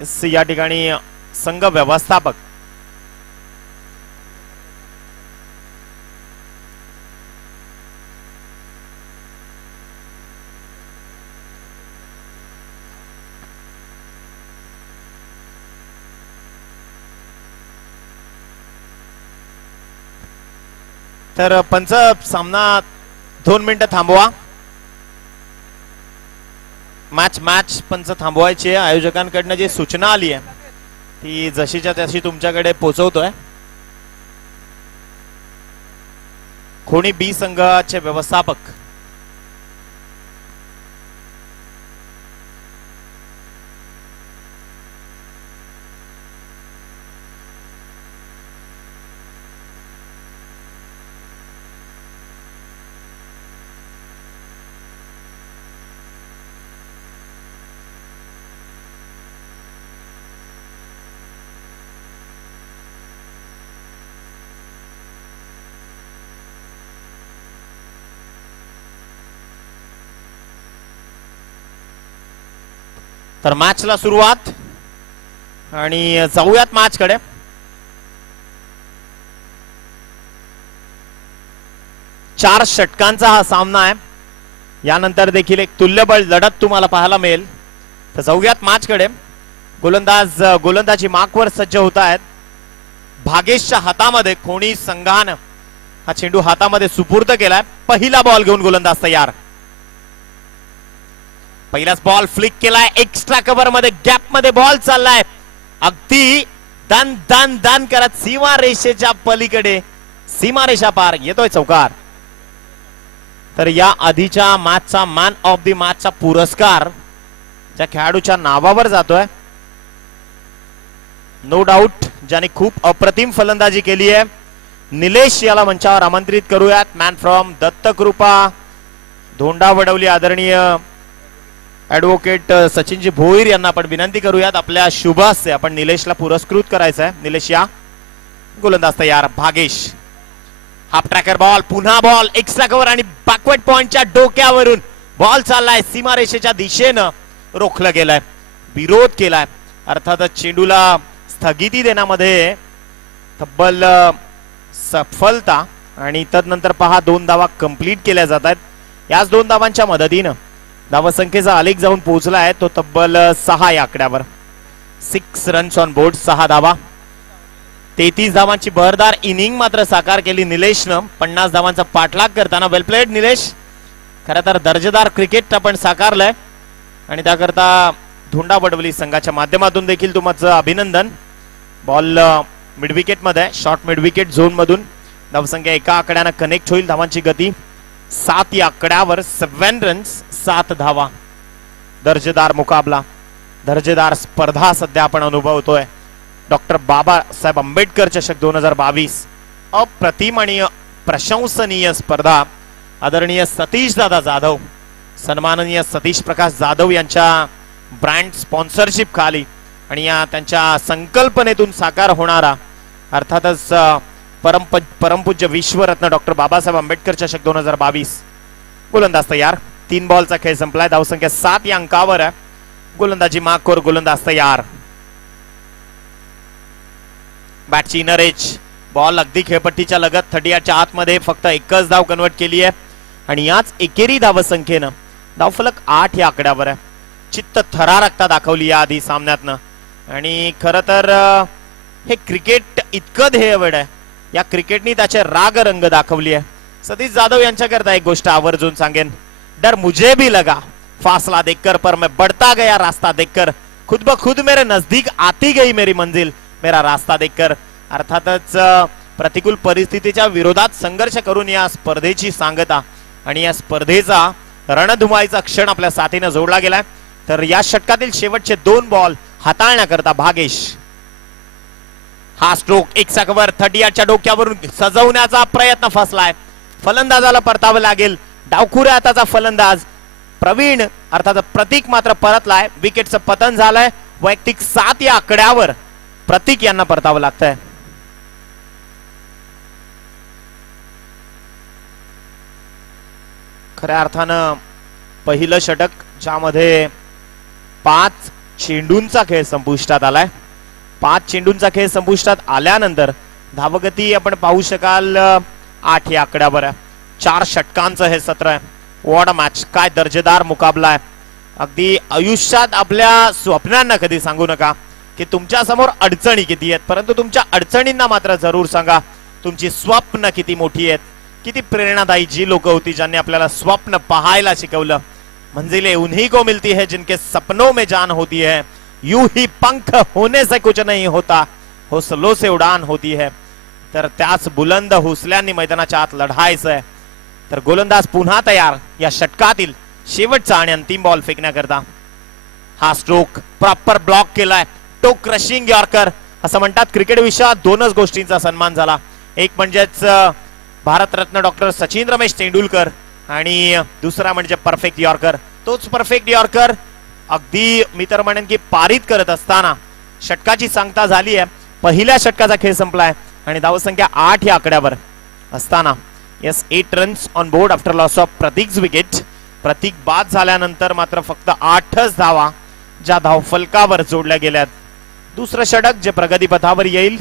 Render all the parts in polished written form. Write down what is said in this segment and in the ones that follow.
या ठिकाणी संघ व्यवस्थापक तर पंच सामना 2 मिनिटं थांबवा. मॅच पंच थांबवायची आहे. आयोजकांकडनं जी सूचना आली आहे ती जशीच्या तशी तुमच्याकडे पोहोचवतोय. खोणी बी संघाचे व्यवस्थापक तर मॅचला सुरुवात आणि जाऊयात मॅच कडे. चार षटकांचा हा सामना आहे. यानंतर देखील एक तुल्यबळ लढत तुम्हाला पाहायला मिळेल. तर जाऊयात मॅच कडे. गोलंदाजी मार्कवर सज्ज होत आहेत. भागेशच्या हातामध्ये खोणी संघानं हा चेंडू हातामध्ये सुपूर्द केलाय. पहिला बॉल घेऊन गोलंदाज तयार. पहिलाच बॉल फ्लिक केलाय. एक्स्ट्रा कव्हर मध्ये गॅप मध्ये बॉल चाललाय. अगदी दन दन दन करत सीमा रेषेच्या पलीकडे सीमारेषा पार येतोय चौकार. तर या आधीच्या मॅचचा मॅन ऑफ द मॅचचा पुरस्कार ज्या खेळाडूच्या नावावर जातोय नो डाऊट ज्याने खूप अप्रतिम फलंदाजी केली आहे निलेश याला मंचावर आमंत्रित करूयात. मॅन फ्रॉम दत्तकृपा धोंडा वडवली आदरणीय ऍडव्होकेट सचिनजी भोईर यांना आपण विनंती करूयात आपल्या शुभ हस्ते आपण निलेशला पुरस्कृत करायचं आहे. निलेश या. गोलंदाज तयार. Bhagesh half tracker ball. पुन्हा बॉल एक्स्ट्रा कव्हर आणि बॅकवर्ड पॉइंटच्या डोक्यावरून बॉल चाललाय. सीमारेषेच्या दिशेनं रोखलं गेलाय. विरोध केलाय. अर्थातच चेंडूला स्थगिती देण्यामध्ये तब्बल सफलता आणि तदनंतर पहा 2 धावा कंप्लीट केल्या जात आहेत. याच 2 धावांच्या मदतीनं धावसंख्येचा आलेख जाऊन पोहोचला आहे तो तब्बल 6 या आकड्यावर. 6 रन्स ऑन बोर्ड 6 धावा. 33 धावांची बहरदार इनिंग मात्र साकार केली निलेशनं 50 धावांचा पाठलाग करताना. वेल प्लेड निलेश. खरं तर दर्जेदार क्रिकेट आपण साकारलंय आणि त्याकरता धोंडा वडवली संघाच्या माध्यमातून देखील तुमचं अभिनंदन. बॉल मिडविकेट मध्ये शॉर्ट मिडविकेट झोन मधून धावसंख्या 1 आकड्यानं कनेक्ट होईल. धावांची गती 7 या आकड्यावर 7 रन्स 7 धावा. दर्जेदार मुकाबला दर्जेदार स्पर्धा सध्या आपण अनुभवतोय. डॉक्टर बाबासाहेब आंबेडकर चषक 2022 अप्रतिम आणि प्रशंसनीय स्पर्धा. आदरणीय सतीश दादा जाधव सन्माननीय सतीश प्रकाश जाधव यांच्या ब्रँड स्पॉन्सरशिप खाली आणि या त्यांच्या संकल्पनेतून साकार होणारा अर्थातच परमपूज्य विश्वरत्न डॉक्टर बाबासाहेब आंबेडकर चषक 2022. गोलंदाज तयार. 3 बॉलचा खेळ संपलाय. धावसंख्या 7 या अंकावर आहे. गोलंदाजी मार्कवर गोलंदाज तयार. बॅटची इनर एज. बॉल अगदी खेळपट्टीच्या लगत 38च्या आतमध्ये फक्त 1च धाव कन्वर्ट केली आहे आणि याच एकेरी धावसंख्येनं धावफलक 8 या आकड्यावर आहे. चित्त थरारकता दाखवली या आधी सामन्यातनं आणि खरं तर हे क्रिकेट इतकं ध्येयवेड आहे. या क्रिकेटनी त्याचे राग रंग दाखवली आहे. सतीश जाधव यांच्याकरता एक गोष्ट आवर्जून सांगेन. डर मुझे भी लगा फासला देखकर पर मैं बढ़ता गया रास्ता देखकर खुद ब खुद मेरे नजदीक आती गई मेरी मंजिल मेरा रास्ता देखकर. अर्थातच प्रतिकूल परिस्थितीच्या विरोधात संघर्ष करून या स्पर्धेची सांगता आणि या स्पर्धेचा रणधुमाईचा क्षण आपल्या साथीने जोडला गेलाय. तर या षटकातील शेवटचे 2 बॉल हाताळण्याकरता भागेश. हा स्ट्रोक 1 कव्हर 38च्या डोक्यावरून सजवण्याचा प्रयत्न फसलाय. फलंदाजाला परतावं लागेल. डावखुऱ्या हाताचा फलंदाज प्रवीण अर्थात प्रतीक मात्र परतलाय. विकेटचं पतन झालंय. वैयक्तिक 7 या आकड्यावर प्रतीक यांना परतावं लागतंय. खऱ्या अर्थानं पहिलं षटक ज्यामध्ये 5 चेंडूंचा खेळ संपुष्टात आलाय. 5 चेंडूंचा खेळ संपुष्टात आल्यानंतर धावगती आपण पाहू शकाल 8 या आकड्यावर आहे. 4 षटकांचं हे सत्र आहे. वॉट अ मॅच, काय दर्जेदार मुकाबला आहे. अगदी आयुष्यात आपल्या स्वप्नांना कधी सांगू नका की तुमच्या समोर अडचणी किती आहेत, परंतु तुमच्या अडचणींना मात्र जरूर सांगा तुमची स्वप्न किती मोठी आहेत. किती प्रेरणादायी जी लोक होती ज्यांनी आपल्याला स्वप्न पाहायला शिकवलं. मंजिलें उन्हीं को मिलती है जिनके सपनों में जान होती है. यूं ही पंख होने से कुछ नहीं होता, हौसलों से उड़ान होती है. तर त्याच बुलंद हौसल्यांनी मैदानाच्या आत लढायचं आहे. तर गोलंदाज पुन्हा तयार या षटकातील शेवटचा आणि अंतिम बॉल फेकण्याकरता. हा स्ट्रोक प्रॉपर ब्लॉक केलाय. तो क्रशिंग यॉर्कर असं म्हणतात. क्रिकेट विश्वात 2च गोष्टींचा सन्मान झाला. एक म्हणजेच भारतरत्न डॉक्टर सचिन रमेश तेंडुलकर आणि दुसरा म्हणजे परफेक्ट यॉर्कर. तोच परफेक्ट यॉर्कर अगदी मी तर म्हणेन की पारित करत असताना षटकाची सांगता झाली आहे. पहिल्या षटकाचा खेळ संपलाय आणि धावसंख्या 8 या आकड्यावर असताना yes 8 runs on board after loss of Prateek's wicket. Prateek बाद झाल्यानंतर मात्र फक्त 8च धावा ज्या धावफलकावर जोडल्या गेल्यात. दुसरं षटक जे प्रगतीपथावर येईल.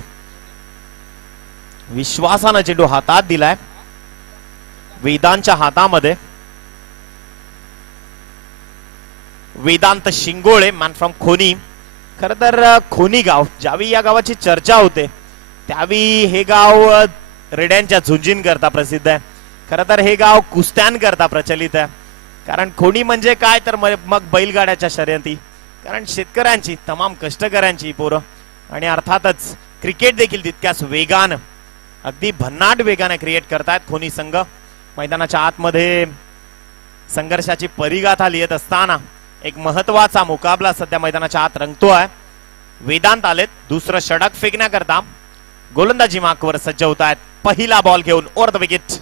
विश्वासानं चेंडू हातात दिलाय वेदांच्या हातामध्ये. वेदांत शिंगोळे मॅन फ्रॉम खोनी. खर तर खोनी गाव ज्यावेळी या गावाची चर्चा होते त्यावेळी हे गाव रेड्यांच्या झुंजीन करता प्रसिद्ध आहे. खर तर हे गाव कुस्त्यांकरता प्रचलित आहे. कारण खोनी म्हणजे काय तर मग बैलगाड्याच्या शर्यती. कारण शेतकऱ्यांची तमाम कष्टकऱ्यांची पोरं आणि अर्थातच क्रिकेट देखील तितक्याच वेगानं अगदी भन्नाट वेगाने क्रिएट करतायत खोनी संघ. मैदानाच्या आतमध्ये संघर्षाची परिगाथा लिहित असताना एक महत्वाचा मुकाबला सध्या मैदानाच्या आत रंगतोय. वेदांत आलेत दुसरं षटक फेकण्याकरता. गोलंदाजी मार्कवर सज्ज होत आहेत. पहिला बॉल घेऊन over the wicket.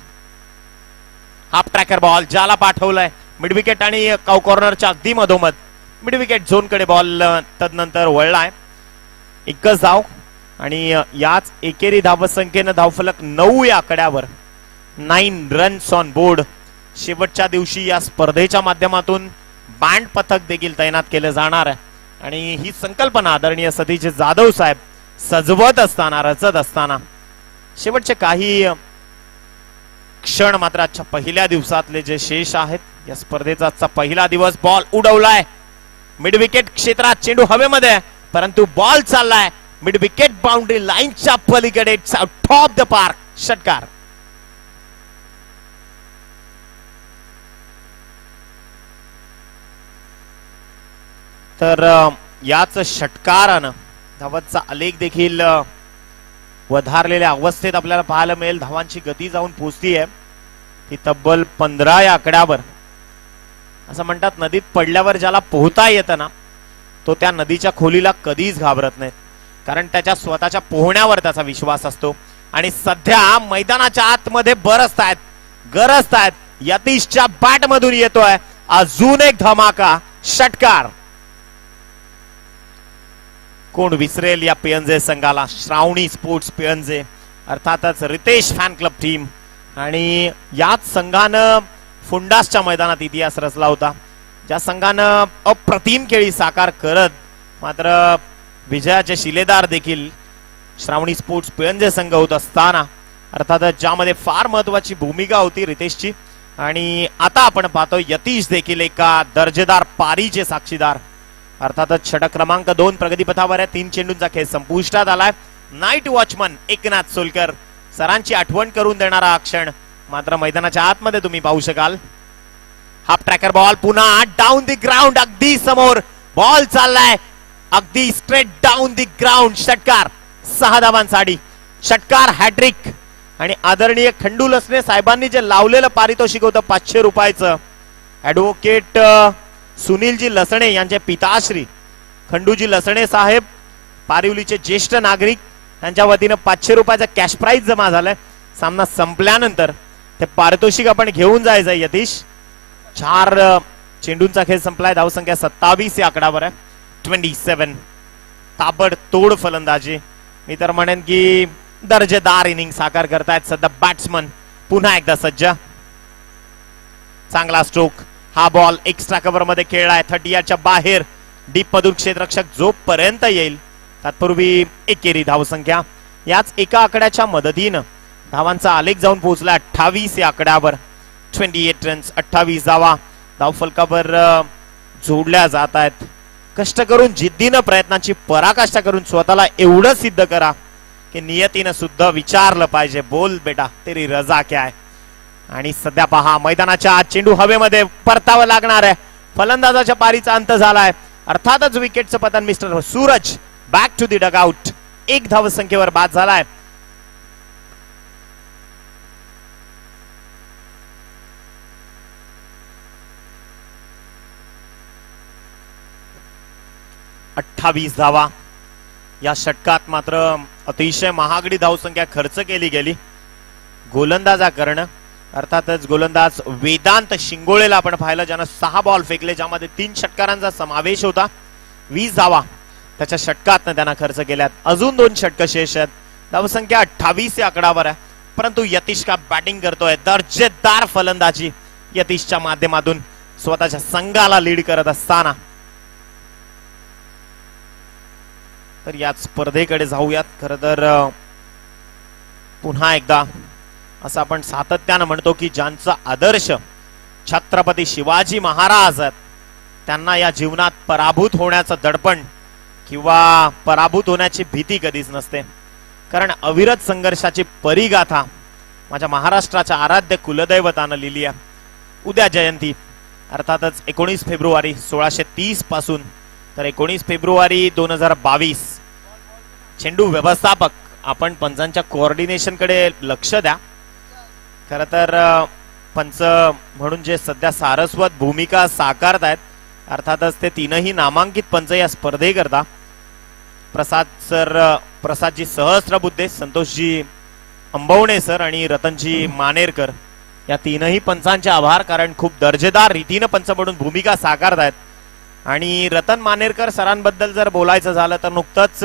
Half tracker ball ज्याला पाठवलाय मिड विकेट आणि कॉर्नरच्या अगदी मधोमध मिड विकेट झोन कडे बॉल तदनंतर वळलाय. एकच धाव आणि याच एकेरी धावसंख्येनं धावफलक 9 या आकड्यावर. 9 रन्स ऑन बोर्ड. शेवटच्या दिवशी या स्पर्धेच्या माध्यमातून बँड पथक देखील तैनात केलं जाणार आहे आणि ही संकल्पना आदरणीय सतीश जाधव साहेब सजवत असताना रचत असताना शेवटचे काही क्षण मात्र आजच्या पहिल्या दिवसातले जे शेष आहेत. या स्पर्धेचा आजचा पहिला दिवस. बॉल उडवलाय मिड विकेट क्षेत्रात. चेंडू हवेमध्ये परंतु बॉल चाललाय मिड विकेट बाउंड्री लाईनच्या पलीकडे टॉप द पार्क. षटकार. तर याच षटकारानं धावांचा आलेख देखील वधारलेल्या अवस्थेत आपल्याला पाहायला मिळेल. धावांची गती जाऊन पोहोचतीये ती तब्बल 15 या आकड्यावर. असं म्हणतात नदीत पडल्यावर ज्याला पोहता येतं ना तो त्या नदीच्या खोलीला कधीच घाबरत नाही, कारण त्याच्या स्वतःच्या पोहण्यावर त्याचा विश्वास असतो. आणि सध्या मैदानाच्या आतमध्ये गरजतायत. यतीशच्या बॅट मधून येतोय अजून एक धमाका. षटकार. कोण विसरेल या पीएनजे संघाला. श्रावणी स्पोर्ट्स पीएनजे अर्थातच रितेश फॅन क्लब टीम. आणि याच संघानं फुंडासच्या मैदानात इतिहास रचला होता, ज्या संघानं अप्रतिम खेळी साकार करत मात्र विजयाचे शिलेदार देखील श्रावणी स्पोर्ट्स पीएनजे संघ होत असताना अर्थातच ज्यामध्ये फार महत्वाची भूमिका होती रितेशची. आणि आता आपण पाहतो यतीश देखील एका दर्जेदार पारीचे साक्षीदार. अर्थातच षटक क्रमांक 2 प्रगतीपथावर आहे. 3 चेंडूंचा खेळ संपुष्टात आलाय. नाईट वॉचमन एकनाथ सोलकर सरांची आठवण करून देणारा हा क्षण मात्र मैदानाच्या आतमध्ये तुम्ही पाहू शकाल. हाफ ट्रॅकर बॉल पुन्हा डाऊन दी ग्राउंड. अगदी समोर बॉल चाललाय अगदी स्ट्रेट डाऊन दी ग्राउंड. षटकार. 6 धावांसाठी षटकार हॅट्रिक. आणि आदरणीय खंडू लसणे साहेबांनी जे लावलेलं पारितोषिक होतं 500 रुपयाचं, ऍडव्होकेट सुनीलजी लसणे यांचे पिताश्री खंडूजी लसणे साहेब पारिवलीचे ज्येष्ठ नागरिक त्यांच्या वतीनं 500 रुपयाचा कॅश प्राइज जमा झालाय. सामना संपल्यानंतर ते पारितोषिक आपण घेऊन जायचं यतीश. 4 चेंडूंचा खेळ संपलाय. धावसंख्या 27 या आकडावर आहे. 27. ताबडतोड फलंदाजी. मी तर म्हणेन की दर्जेदार इनिंग साकार करतायत सध्या बॅट्समन. पुन्हा एकदा सज्ज. चांगला स्ट्रोक. हा बॉल एक्स्ट्रा कव्हर मध्ये खेळलाय 30 याच्या बाहेर. डीप मधून क्षेत्ररक्षक जोपर्यंत येईल तत्पूर्वी एकेरी धावसंख्या याच एका आकड्याच्या मदतीनं धावांचा आलेख जाऊन पोहोचला 28 या आकड्यावर. 28 रन्स, 28 धावा धावफलकावर जोडल्या जात आहेत. कष्ट करून जिद्दीनं प्रयत्नांची पराकाष्ठा करून स्वतःला एवढं सिद्ध करा की नियतीनं सुद्धा विचारलं पाहिजे, बोल बेटा तेरी रजा क्या आहे. आणि सध्या पहा मैदानाच्या आत चेंडू हवेमध्ये परतावं लागणार आहे. फलंदाजाच्या पारीचा अंत झालाय. अर्थातच विकेटचं पतन. Mister Suraj back to the dugout. एक धावसंख्येवर बाद झालाय. अठ्ठावीस धावा या षटकात मात्र अतिशय महागडी धावसंख्या खर्च केली गेली. गोलंदाजा करणं अर्थातच गोलंदाज वेदांत शिंगोळेला आपण पाहिलं ज्यानं 6 बॉल फेकले ज्यामध्ये 3 षटकारांचा समावेश होता. 20 धावा त्याच्या षटकातनं त्यांना खर्च केल्यात. अजून 2 षटक शेष आहेत. धावसंख्या 28 या आकडावर आहे. परंतु यतीश का बॅटिंग करतोय. दर्जेदार फलंदाजी यतीशच्या माध्यमातून स्वतःच्या संघाला लीड करत असताना. तर याच स्पर्धेकडे जाऊयात. खरं तर पुन्हा एकदा असं आपण सातत्यानं म्हणतो की ज्यांचा आदर्श छत्रपती शिवाजी महाराज आहेत त्यांना या जीवनात पराभूत होण्याचं दडपण किंवा पराभूत होण्याची भीती कधीच नसते. कारण अविरत संघर्षाची परिगाथा माझ्या महाराष्ट्राच्या आराध्य कुलदैवतानं लिहिली आहे. उद्या जयंती अर्थातच 19 फेब्रुवारी 1630 पासून तर 19 फेब्रुवारी 2022. चेंडू व्यवस्थापक आपण पंचांच्या कोऑर्डिनेशन कडे लक्ष द्या. खरं तर पंच म्हणून जे सध्या सारस्वत भूमिका साकारत आहेत अर्थातच ते तीनही नामांकित पंच या स्पर्धेकरता प्रसाद सर, प्रसादजी सहस्त्रबुद्धे, संतोषजी अंबवणे सर आणि रतनजी मानेरकर या तीनही पंचांचे आभार. कारण खूप दर्जेदार रीतीनं पंच म्हणून भूमिका साकारत आहेत. आणि रतन मानेरकर सरांबद्दल जर बोलायचं झालं तर नुकतंच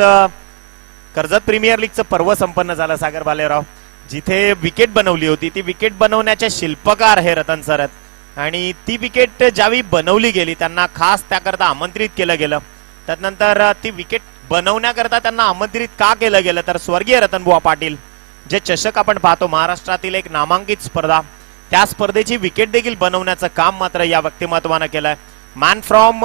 कर्जत प्रीमियर लीगचं पर्व संपन्न झालं सागर भालेराव. जिथे विकेट बनवली होती ती विकेट बनवण्याचे शिल्पकार हे रतन सर आहेत. आणि ती विकेट ज्यावेळी बनवली गेली त्यांना खास त्याकरता आमंत्रित केलं गेलं. त्यानंतर ती विकेट बनवण्याकरता त्यांना आमंत्रित का केलं गेलं तर स्वर्गीय रतनबुवा पाटील जे चषक आपण पाहतो महाराष्ट्रातील एक नामांकित स्पर्धा त्या स्पर्धेची विकेट देखील बनवण्याचं काम मात्र या व्यक्तिमत्वानं केलंय. मॅन फ्रॉम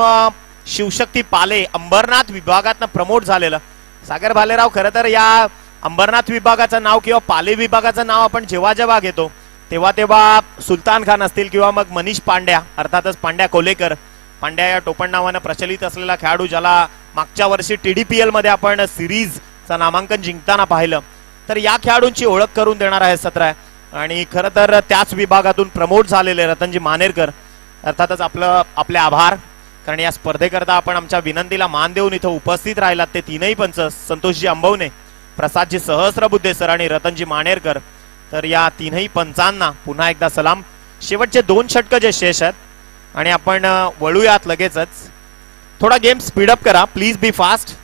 शिवशक्ती पाले अंबरनाथ विभागातनं प्रमोट झालेलं सागर भालेराव. खरं तर या अंबरनाथ विभागाचं नाव किंवा पाले विभागाचं नाव आपण जेव्हा जेव्हा घेतो तेव्हा सुलतान खान असतील किंवा मग मनीष पांड्या अर्थातच पांड्या कोलेकर, पांड्या या टोपण नावानं प्रचलित असलेला खेळाडू ज्याला मागच्या वर्षी TDPL मध्ये आपण सिरीजचं नामांकन जिंकताना पाहिलं तर या खेळाडूंची ओळख करून देणारा हे सत्र आहे. आणि खरं तर त्याच विभागातून प्रमोट झालेले रतनजी मानेरकर अर्थातच आपले आभार. कारण या स्पर्धेकरता आपण आमच्या विनंतीला मान देऊन इथं उपस्थित राहिलात ते तीनही पंच संतोषजी अंबवणे, प्रसादजी सहस्त्रबुद्धे सर आणि रतनजी मानेरकर. तर या तीनही पंचांना पुन्हा एकदा सलाम. शेवटचे 2 षटक जे शेष आहेत आणि आपण वळूयात लगेचच. थोडा गेम स्पीडअप करा प्लीज, बी फास्ट.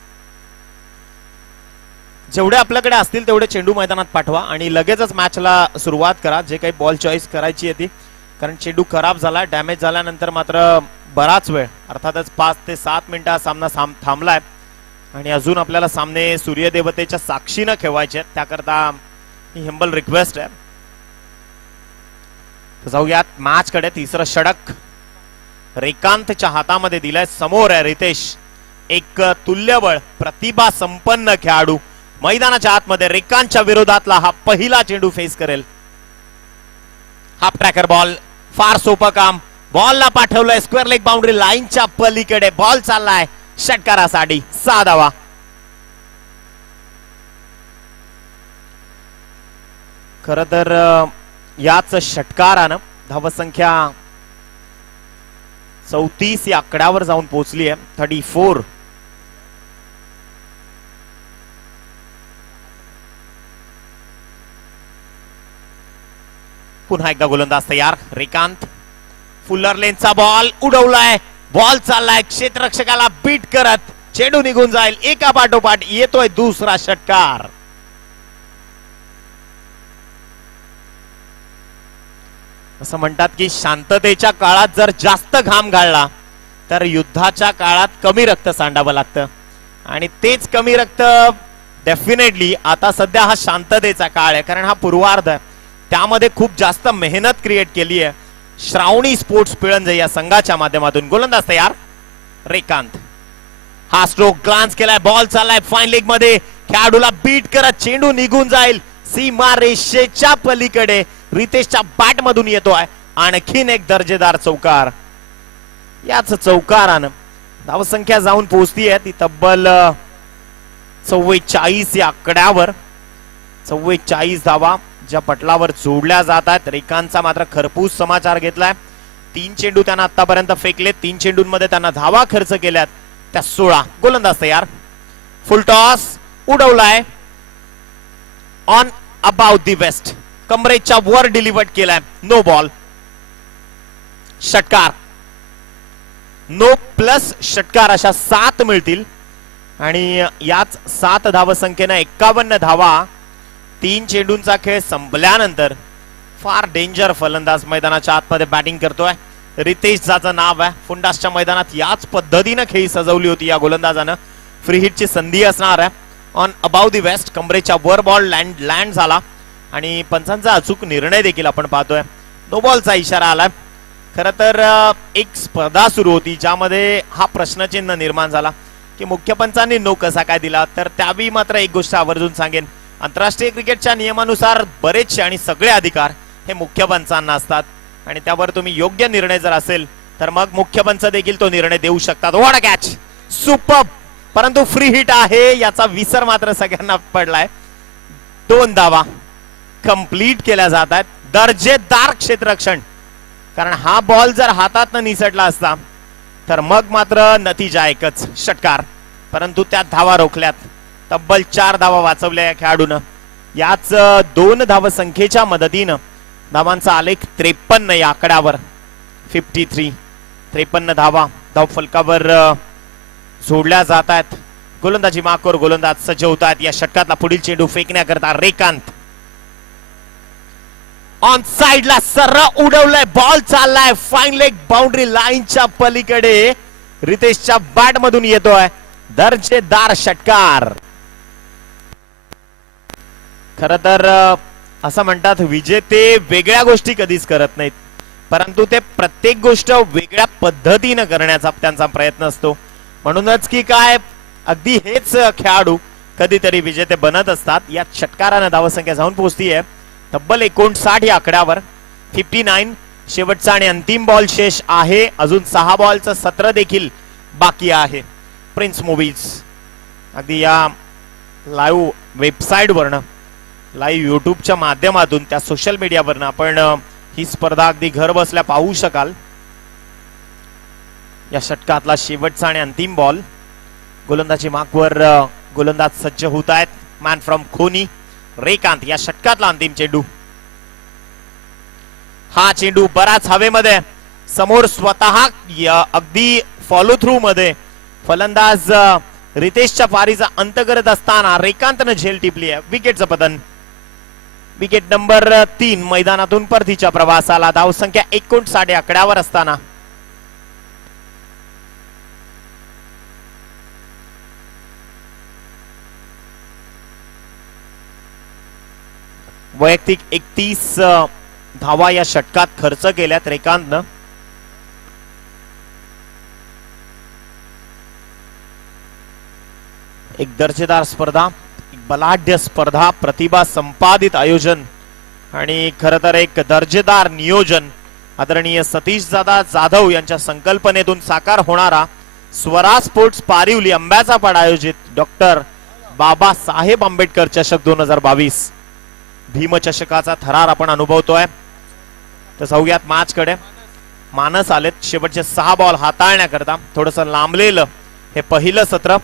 जेवढे आपल्याकडे असतील तेवढे चेंडू मैदानात पाठवा आणि लगेचच मॅचला सुरुवात करा. जे काही बॉल चॉईस करायची आहे ती, कारण चेंडू खराब झाला, डॅमेज झाल्यानंतर मात्र बराच वेळ अर्थातच 5 ते 7 मिनिटं सामना थांबलाय आणि अजून आपल्याला सामने सूर्यदेवतेच्या साक्षीनं खेळवायचे आहेत. त्याकरता ही हंबल रिक्वेस्ट आहे. जाऊयात मॅच कडे. तिसरं षटक रेकांतच्या हातामध्ये दिलाय. समोर आहे रितेश, एक तुल्यबळ प्रतिभा संपन्न खेळाडू मैदानाच्या आतमध्ये रेकांतच्या विरोधातला हा पहिला चेंडू फेस करेल. हाफ ट्रॅकर बॉल, फार सोपं काम. बॉलला पाठवलंय स्क्वेअर लेग बाउंड्री लाईनच्या पलीकडे. बॉल चाललाय षटकारासाठी 6 धावा. खर तर याच षटकारानं धावसंख्या 34 या आकड्यावर जाऊन पोहोचली आहे. 34. पुन्हा एकदा गोलंदाज तयार. रेकांत, फुल्लर लेनचा बॉल उडवलाय. बॉल चाललाय क्षेत्ररक्षकाला बीट करत. चेंडू निघून जाईल. एका पाठोपाठ येतोय दुसरा षटकार. असं म्हणतात की शांततेच्या काळात जर जास्त घाम गाळला तर युद्धाच्या काळात कमी रक्त सांडावं लागतं आणि तेच कमी रक्त डेफिनेटली आता सध्या हा शांततेचा काळ आहे, कारण हा पूर्वार्ध आहे, त्यामध्ये खूप जास्त मेहनत क्रिएट केली आहे श्रावणी स्पोर्ट्स पिळंज या संघाच्या माध्यमातून. गोलंदाज तयार रेकांत. हा स्ट्रोक ग्लान्स केलाय, बॉल चाललाय फाईन लेग मध्ये, खेळाडूला बीट करत चेंडू निघून जाईल सीमा रेषेच्या पलीकडे. रितेशच्या बॅट मधून येतोय आणखीन एक दर्जेदार चौकार. याच चौकारानं धावसंख्या जाऊन पोहोचतीये ती तब्बल 44 या आकड्यावर. 44 धावा ज्या पटलावर जोडल्या जात आहेत. रेकांतचा मात्र खरपूस समाचार घेतलाय. 3 चेंडू त्यांना आतापर्यंत फेकले, 3 चेंडूंमध्ये त्यांना धावा खर्च केल्यात त्या 16. गोलंदाज तयार. फुल टॉस उडवलाय ऑन अबाउट दी वेस्ट, कमरेच्या वर डिलिव्हर्ड केलाय. No ball. षटकार. नो प्लस षटकार अशा 7 मिळतील आणि याच 7 धावसंख्येनं 51 धावा. 3 चेंडूंचा खेळ संपल्यानंतर फार डेंजर फलंदाज मैदानाच्या आतमध्ये बॅटिंग करतोय. रितेश जाचं नाव आहे. फुंडासच्या मैदानात याच पद्धतीनं खेळी सजवली होती या गोलंदाजानं. फ्री हिटची संधी असणार आहे. ऑन अबाउट दी वेस्ट, कमरेच्या वर बॉल लँड झाला आणि पंचांचा अचूक निर्णय देखील आपण पाहतोय. नो बॉलचा इशारा आलाय. खरं तर एक स्पर्धा सुरू होती ज्यामध्ये हा प्रश्नचिन्ह निर्माण झाला की मुख्य पंचांनी नो कसा काय दिला. तर त्यावेळी मात्र एक गोष्ट आवर्जून सांगेन, आंतरराष्ट्रीय क्रिकेटच्या नियमानुसार बरेचसे आणि सगळे अधिकार हे मुख्य पंचांना असतात आणि त्यावर तुम्ही योग्य निर्णय जर असेल तर मग मुख्य पंच देखील तो निर्णय देऊ शकतात. What a catch, super. परंतु फ्री हिट आहे याचा विसर मात्र सगळ्यांना पडलाय. 2 धावा कंप्लीट केल्या जात आहेत. दर्जेदार क्षेत्ररक्षण, कारण हा बॉल जर हातात निसटला असता तर मग मात्र नतीजा एकच, षटकार. परंतु त्या धावा रोखल्यात. तब्बल 4 धावा वाचवल्या या खेळाडून. याच 2 धावसंख्येच्या मदतीनं धावांचा आलेख 53 या आकड्यावर. 53 53 धावा धावफलकावर जोडल्या जात आहेत. गोलंदाजी माकोर गोलंदाज सज्ज होत आहेत. या षटकातला पुढील चेंडू फेकण्याकरता रेकांत. ऑन साइडला सरळ उडवलाय, बॉल चाललाय फाईन लेग बाउंड्री लाईनच्या पलीकडे. रितेशच्या बॅट मधून येतोय दर्जेदार षटकार. खर तर असं म्हणतात विजेते वेगळ्या गोष्टी कधीच करत नाहीत, परंतु ते प्रत्येक गोष्ट वेगळ्या पद्धतीनं करण्याचा त्यांचा प्रयत्न असतो. म्हणूनच की काय अगदी हेच खेळाडू कधीतरी विजेते बनत असतात. या षटकारानं धावसंख्या जाऊन पोहोचतीये तब्बल 59 या आकड्यावर. 59 शेवटचा आणि अंतिम बॉल शेष आहे. अजून 6 बॉलचं सत्र देखील बाकी आहे. प्रिन्स मूवीज अगदी या लाईव्ह वेबसाईट वरनं, लाईव्ह युट्यूबच्या माध्यमातून, त्या सोशल मीडियावरनं आपण ही स्पर्धा अगदी घर बसल्या पाहू शकाल. या षटकातला शेवटचा आणि अंतिम बॉल. गोलंदाजी मार्कवर गोलंदाज सज्ज होत आहेत. मॅन फ्रॉम खोनी रेकांत. या षटकातला अंतिम चेंडू. हा चेंडू बराच हवेमध्ये समोर स्वतः अगदी फॉलो थ्रू मध्ये फलंदाज रितेशच्या पारीचा अंत करत असताना रेकांतनं झेल टिपली आहे. विकेटचं पतन. विकेट नंबर 3 मैदानातून परतीच्या प्रवासाला. धावसंख्या 59 आकड्यावर असताना वैयक्तिक 31 धावा या षटकात खर्च केल्यात रेकांतनं. एक दर्जेदार स्पर्धा, एक बलाढ्य स्पर्धा, प्रतिभा संपादित आयोजन आणि खरं तर एक दर्जेदार नियोजन आदरणीय सतीश दादा जाधव यांच्या संकल्पनेतून साकार होणारा स्वरा स्पोर्ट्स पारिवली अंब्याचा पाडा आयोजित डॉक्टर बाबासाहेब आंबेडकर चषक 2022 भीम चषकाचा थरार आपण अनुभवतोय. तर जाऊयात मॅच कडे. मानस आलेत शेवटचे 6 बॉल हाताळण्याकरता. थोडस लांबलेलं हे पहिलं सत्र.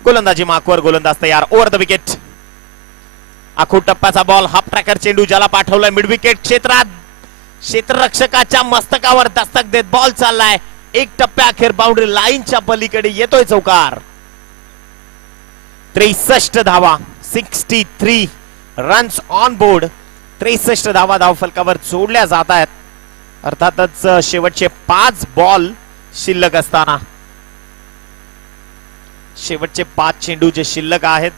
गोलंदाजी मार्कवर गोलंदाज तयार. Over the wicket. आखूड टप्प्याचा बॉल, हाफ ट्रॅकर चेंडू ज्याला पाठवलाय मिड विकेट क्षेत्रात. क्षेत्ररक्षकाच्या मस्तकावर दस्तक देत बॉल चाललाय. एक टप्प्या अखेर बाउंड्री लाईनच्या पलीकडे येतोय चौकार. 63 धावा, 63 रन्स ऑन बोर्ड. 63 धावा धावफलकावर जोडल्या जात आहेत. अर्थातच शेवटचे 5 बॉल शिल्लक असताना शेवटचे 5 चेंडू जे शिल्लक आहेत,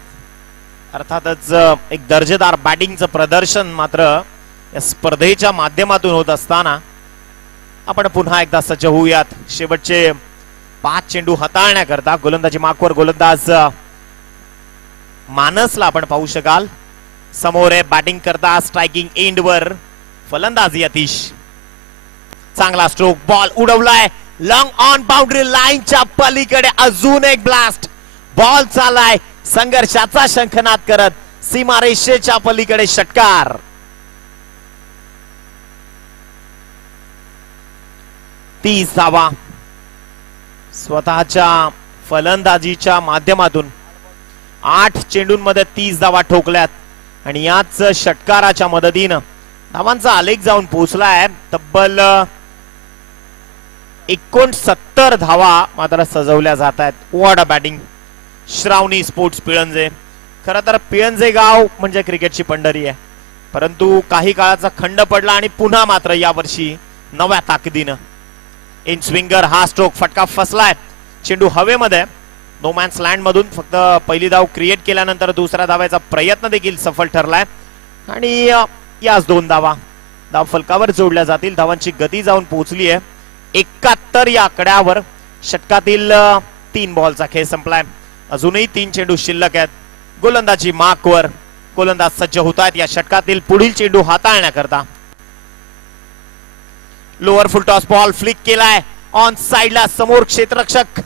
अर्थातच एक दर्जेदार बॅटिंगचं प्रदर्शन मात्र या स्पर्धेच्या माध्यमातून होत असताना आपण पुन्हा एकदा सज्ज होऊयात शेवटचे 5 चेंडू हाताळण्याकरता. गोलंदाजी मार्कवर गोलंदाज मानसला आपण पाहू शकाल. समोर आहे बॅटिंग करता स्ट्रायकिंग एंडवर फलंदाज यतीश. चांगला स्ट्रोक, बॉल उडवलाय लॉंग ऑन बाउंड्री लाईनच्या पलीकडे. अजून एक ब्लास्ट, बॉल चाललाय संघर्षाचा शंखनाद करत सीमारेषेच्या पलीकडे. षटकार. तीस धावा स्वतःच्या फलंदाजीच्या माध्यमातून 8 चेंडूंमध्ये 30 धावा ठोकल्यात आणि याच षटकाराच्या मदतीनं धावांचा आलेख जाऊन पोहोचलाय तब्बल 69 धावा मात्र सजवल्या जात आहेत. What a batting. Shravani sports Pilanje. खरं तर पिळंजे गाव म्हणजे क्रिकेटची पंढरी आहे, परंतु काही काळाचा खंड पडला आणि पुन्हा मात्र यावर्षी नव्या ताकदीनं इन स्विंगर. हा स्ट्रोक, फटका फसलाय, चेंडू हवेमध्ये. नो मॅन्स लँड मधून फक्त पहिली धाव क्रिएट केल्यानंतर दुसऱ्या धावाचा प्रयत्न देखील सफल ठरलाय आणि याच 2 धावा धाव फलकावर जोडल्या जातील. धावांची गती जाऊन पोहोचली आहे 71 या आकड्यावर. षटकातील 3 बॉलचा खेळ संपलाय. अजूनही 3 चेंडू शिल्लक आहेत. गोलंदाजी मार्कवर गोलंदाज सज्ज होत आहेत या षटकातील पुढील चेंडू हाताळण्याकरता. Lower full toss ball flick केलाय ऑन साइडला. समोर क्षेत्ररक्षक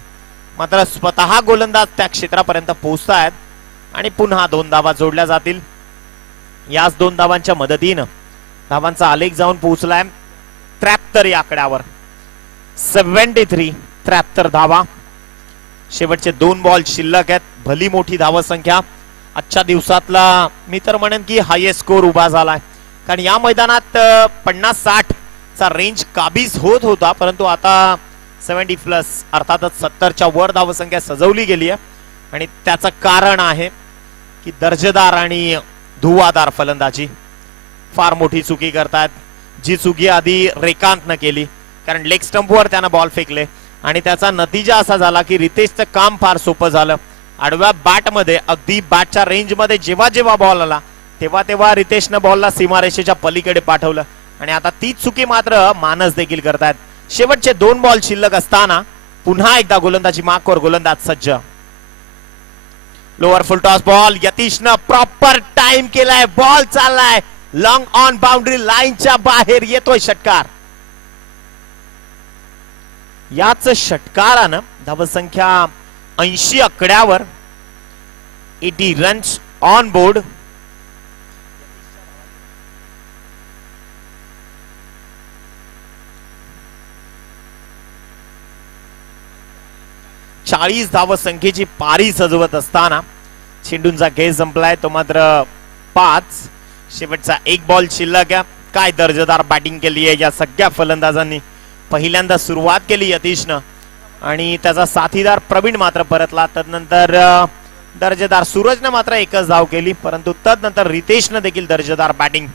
मात्र स्वतः गोलंदाज त्या क्षेत्रापर्यंत पोहोचतायत आणि पुन्हा 2 धावा जोडल्या जातील. याच 2 धावांच्या मदतीनं धावांचा आलेख जाऊन पोहोचलाय 73 या आकड्यावर. 73 धावा. शेवटचे 2 बॉल शिल्लक आहेत. भली मोठी धावसंख्या. आजच्या दिवसातला मी तर म्हणेन की हायेस्ट स्कोर उभा झालाय, कारण या मैदानात 50-60 चा रेंज काबीज होत होता, परंतु आता 70+ अर्थातच 70च्या वर धावसंख्या सजवली गेली आहे आणि त्याचं कारण आहे की दर्जेदार आणि धुवादार फलंदाजी. फार मोठी चुकी करतात, जी चुकी आधी रेकांतनं केली, कारण लेग स्टंपवर त्यानं बॉल फेकले आणि त्याचा नतीजा असा झाला की रितेशचं काम फार सोपं झालं. आडव्या बॅटमध्ये अगदी बॅटच्या रेंजमध्ये जेव्हा जेव्हा बॉल आला तेव्हा रितेशनं बॉलला सीमारेषेच्या पलीकडे पाठवलं आणि आता तीच चुकी मात्र मानस देखील करतायत. शेवटचे 2 बॉल शिल्लक असताना पुन्हा एकदा गोलंदाजी मार्कवर गोलंदाज सज्ज. लोअर फुल टॉस बॉल यतीशनं प्रॉपर टाइम केलाय. बॉल चाललाय लॉंग ऑन बाउंड्री लाईनच्या बाहेर. येतोय षटकार. याच षटकारानं धावसंख्या 80 आकड्यावर. 80 रन्स ऑन बोर्ड. चाळीस धावसंख्येची पारी सजवत असताना चेंडूंचा खेळ संपलाय तो मात्र 5. शेवटचा 1 बॉल शिल्लक आहे. काय दर्जेदार बॅटिंग केली आहे या सगळ्या फलंदाजांनी. पहिल्यांदा सुरुवात केली यतीशनं आणि त्याचा साथीदार प्रवीण मात्र परतला. तदनंतर दर्जेदार सूरजनं मात्र 1च धाव केली, परंतु तदनंतर रितेशनं देखील दर्जेदार बॅटिंग.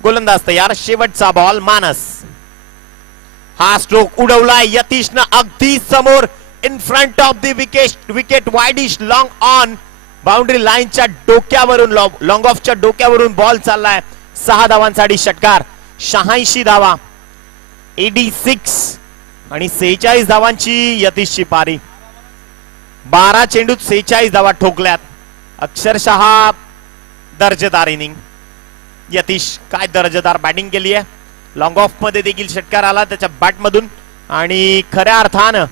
गोलंदाज तयार. शेवटचा बॉल मानस. हा स्ट्रोक उडवला यतीशनं अगदी समोर in front of the wicket. Widish long on boundary लाईनच्या डोक्यावरून लॉंग ऑफच्या डोक्यावरून बॉल चाललाय. 6 धावांसाठी षटकार. 86 धावा. 86 आणि 46 धावांची यतीशची पारी. 12 चेंडूत 46 धावा ठोकल्यात. अक्षरशः दर्जेदार इनिंग. यतीश काय दर्जेदार बॅटिंग केली आहे. लॉंग ऑफ मध्ये देखील षटकार आला त्याच्या बॅट मधून आणि खऱ्या अर्थानं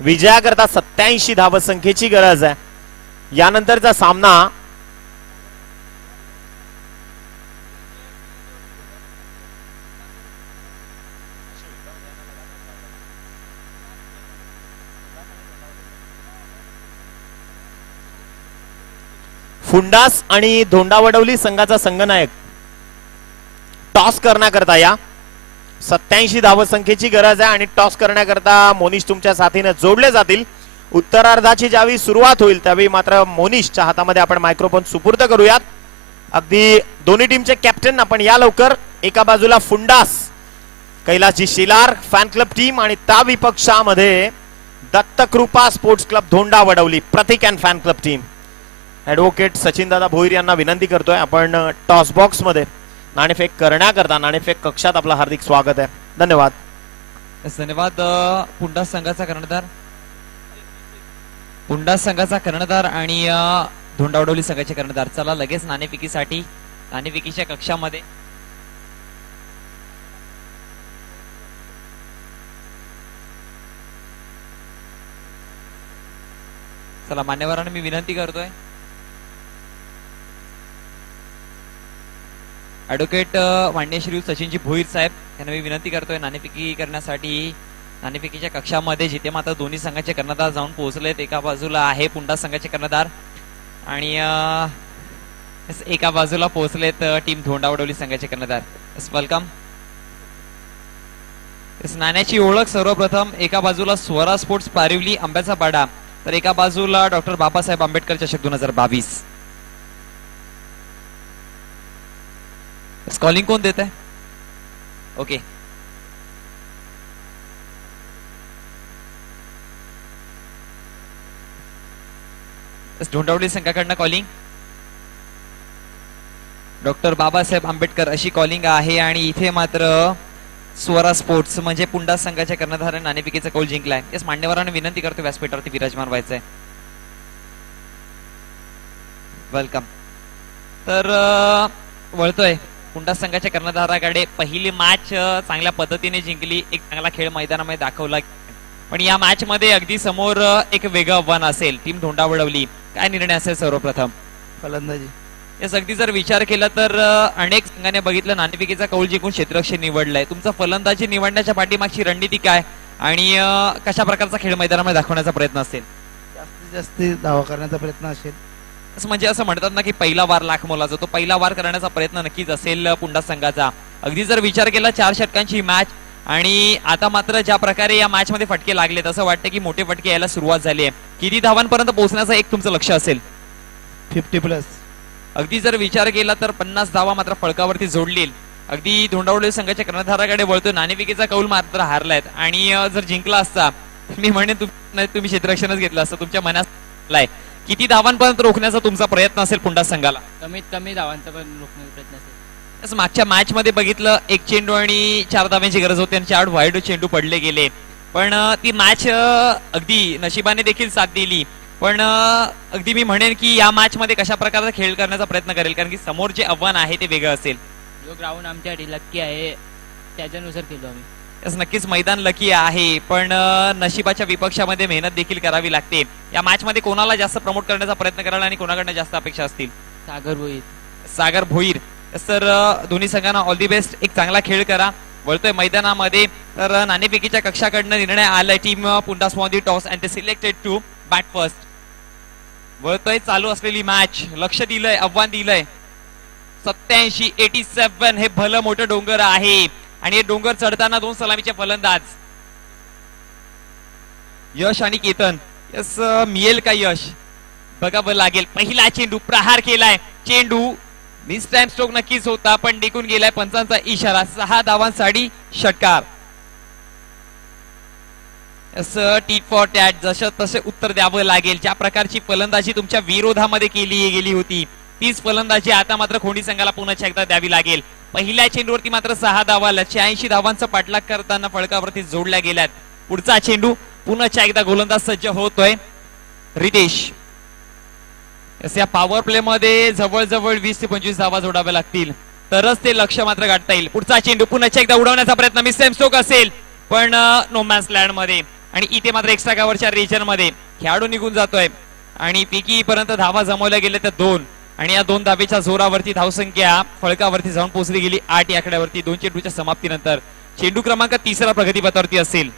विजयाकरता 87 धावसंख्येची गरज आहे. यानंतरचा सामना फुंडास आणि धोंडावडवली संघाचा संघनायक टॉस करण्याकरता या 87 धावसंख्येची गरज आहे आणि टॉस करण्याकरता मोनिश तुमच्या साथीने जोडले जातील. उत्तरार्धाची ज्यावेळी सुरुवात होईल त्यावेळी मात्र मोनिशच्या हातामध्ये आपण मायक्रोफोन सुपूर्द करूयात. अगदी दोन्ही टीमचे कॅप्टन आपण या लवकर. एका बाजूला फुंडास कैलासजी शेलार फॅन क्लब टीम आणि त्या विपक्षामध्ये Dattakrupa sports club Dhonda Vadavali Prateek and fan club team. Advocate Sachin Dada Bhoir यांना विनंती करतोय आपण टॉस बॉक्स मध्ये नाणेफेक करण्याकरता नाणेफेक कक्षात आपलं हार्दिक स्वागत आहे. धन्यवाद. धन्यवाद. पुंडा संघाचा कर्णधार आणि धोंडावडवली संघाचे कर्णधार. चला लगेच नाणेफेकीसाठी नाणेफेकीच्या कक्षामध्ये चला मान्यवरांना मी विनंती करतोय. ऍडव्होकेट माननीय श्री सचिनजी भोईर साहेब यांना मी विनंती करतोय नाणेफेकी करण्यासाठी नाणेफेकीच्या कक्षामध्ये, जिथे मात्र दोन्ही संघाचे कर्णधार जाऊन पोहोचलेत. एका बाजूला आहे पुंडा संघाचे कर्णधार आणि एका बाजूला पोहोचलेत टीम धोंडावडवली संघाचे कर्णधार. वेलकम. नाण्याची ओळख सर्वप्रथम एका बाजूला स्वरा स्पोर्ट्स पारिवली आंब्याचा पाडा, तर एका बाजूला डॉक्टर बाबासाहेब आंबेडकर चषक 2022. कॉलिंग कोण देत आहे? ओके. धोंडावली संघाकडनं कॉलिंग डॉक्टर बाबासाहेब आंबेडकर अशी कॉलिंग आहे आणि इथे मात्र स्वरा स्पोर्ट्स म्हणजे पुंडा संघाच्या कर्णधाराने नाणेफेकीचा कौल जिंकलाय. याच मान्यवरांना विनंती करतो व्यासपीठावरती विराजमान व्हायचंय. वेलकम. तर वळतोय पुंडा संघाच्या कर्णधाराकडे. पहिली मॅच चांगल्या पद्धतीने जिंकली, एक चांगला खेळ मैदानामध्ये दाखवला, पण या मॅच मध्ये अगदी समोर एक वेगळं आव्हान असेल. टीम धोंडावडवली, काय निर्णय असेल सर्वप्रथम? फलंदाजी. यास अगदी जर विचार केला तर अनेक संघाने बघितलं नाणेफेकीचा कौल जिंकून क्षेत्ररक्षक निवडलाय. तुमचा फलंदाजी निवडण्याच्या पाठीमागची रणनीती काय आणि कशा प्रकारचा खेळ मैदानामध्ये दाखवण्याचा प्रयत्न असेल? जास्तीत जास्त धावा करण्याचा प्रयत्न असेल. म्हणजे असं म्हणतात ना की पहिला वार लाख मोलाचा, तो पहिला वार करण्याचा प्रयत्न नक्कीच असेल पुंडा संघाचा. अगदी जर विचार केला 4 षटकांची मॅच आणि आता मात्र ज्या प्रकारे या मॅच मध्ये फटके लागलेत, असं वाटतं की मोठे फटके यायला सुरुवात झाली आहे. किती धावांपर्यंत पोहोचण्याचं एक तुमचं लक्ष असेल? 50+. अगदी जर विचार केला तर 50 धावा मात्र फळकावरती जोडली. अगदी धोंडावडवली संघाच्या कर्णधाराकडे वळतो. नाणेफेकीचा कौल मात्र हारलायत आणि जर जिंकला असता मी म्हणेन तुम्ही क्षेत्ररक्षणच घेतलं असतं. तुमच्या मनात किती धावांपर्यंत रोखण्याचा तुमचा प्रयत्न असेल पुंडा संघाला? कमीत कमी धावांचा पण रोखण्याचा प्रयत्न असेल. मागच्या मॅच मध्ये बघितलं 1 चेंडू आणि 4 धाव्यांची गरज होती आणि 4 वाईड चेंडू पडले गेले, पण ती मॅच अगदी नशिबाने देखील साथ दिली. पण अगदी मी म्हणेन की या मॅच मध्ये कशा प्रकारचा खेळ करण्याचा प्रयत्न करेल, कारण की समोर जे आव्हान आहे ते वेगळं असेल. जो ग्राउंड आमच्यासाठी लक्की आहे त्याच्यानुसार केलो आम्ही. नक्कीच मैदान लकी आहे, पण नशिबाच्या विपक्षामध्ये मेहनत देखील करावी लागते. या मॅच मध्ये कोणाला जास्त प्रमोट करण्याचा प्रयत्न कराल आणि कोणाकडनं जास्त अपेक्षा असतील? सागर भोईर. तर दोन्ही संघांना ऑल दी बेस्ट. एक चांगला खेळ करा. वळतोय मैदानामध्ये तर नाणेफेकीच्या कक्षाकडनं निर्णय आलाय. Team Punda spawn the toss and they selected to bat first. वळतोय चालू असलेली मॅच. लक्ष दिलंय, आव्हान दिलंय. 87 हे भलं मोठं डोंगर आहे आणि हे डोंगर चढताना 2 सलामीचे फलंदाज यश आणि केतन. यस, मिळेल का यश? बघावं लागेल. पहिला चेंडू प्रहार केलाय. चेंडू मिस टाइम स्ट्रोक नक्कीच होता, पण टिकून गेलाय. पंचांचा इशारा. 6 धावांसाठी षटकार. टी फॉर टॅट जसं तसे उत्तर द्यावं लागेल. ज्या प्रकारची फलंदाजी तुमच्या विरोधामध्ये केली गेली होती तीच फलंदाजी आता मात्र खोंडी संघाला पुन्हा एकदा द्यावी लागेल. पहिल्या चेंडूवरती मात्र 6 धावा, 80 धावांचा पाठलाग करताना फळकावरती जोडल्या गेल्यात. पुढचा चेंडू पुन्हा एकदा गोलंदाज सज्ज होतोय रितेश. या पॉवर प्ले मध्ये जवळजवळ 20 ते 25 धावा जोडाव्या लागतील तरच ते लक्ष मात्र गाठता येईल. पुढचा चेंडू पुन्हा एकदा उडवण्याचा प्रयत्न. मिस टाइम स्ट्रोक असेल, पण नो मॅन्स लँड मध्ये आणि इथे मात्र एक्स्ट्रा कव्हरच्या रिजन मध्ये खेळाडू निघून जातोय आणि पिकी पर्यंत धावा जमवल्या गेल्या त्या 2 आणि या 2 धावेच्या जोरावरती धावसंख्या फळकावरती जाऊन पोहोचली गेली 8 या आकड्यावरती. 2 चेंडूच्या समाप्तीनंतर चेंडू क्रमांक 3 प्रगतीपथावरती असेल.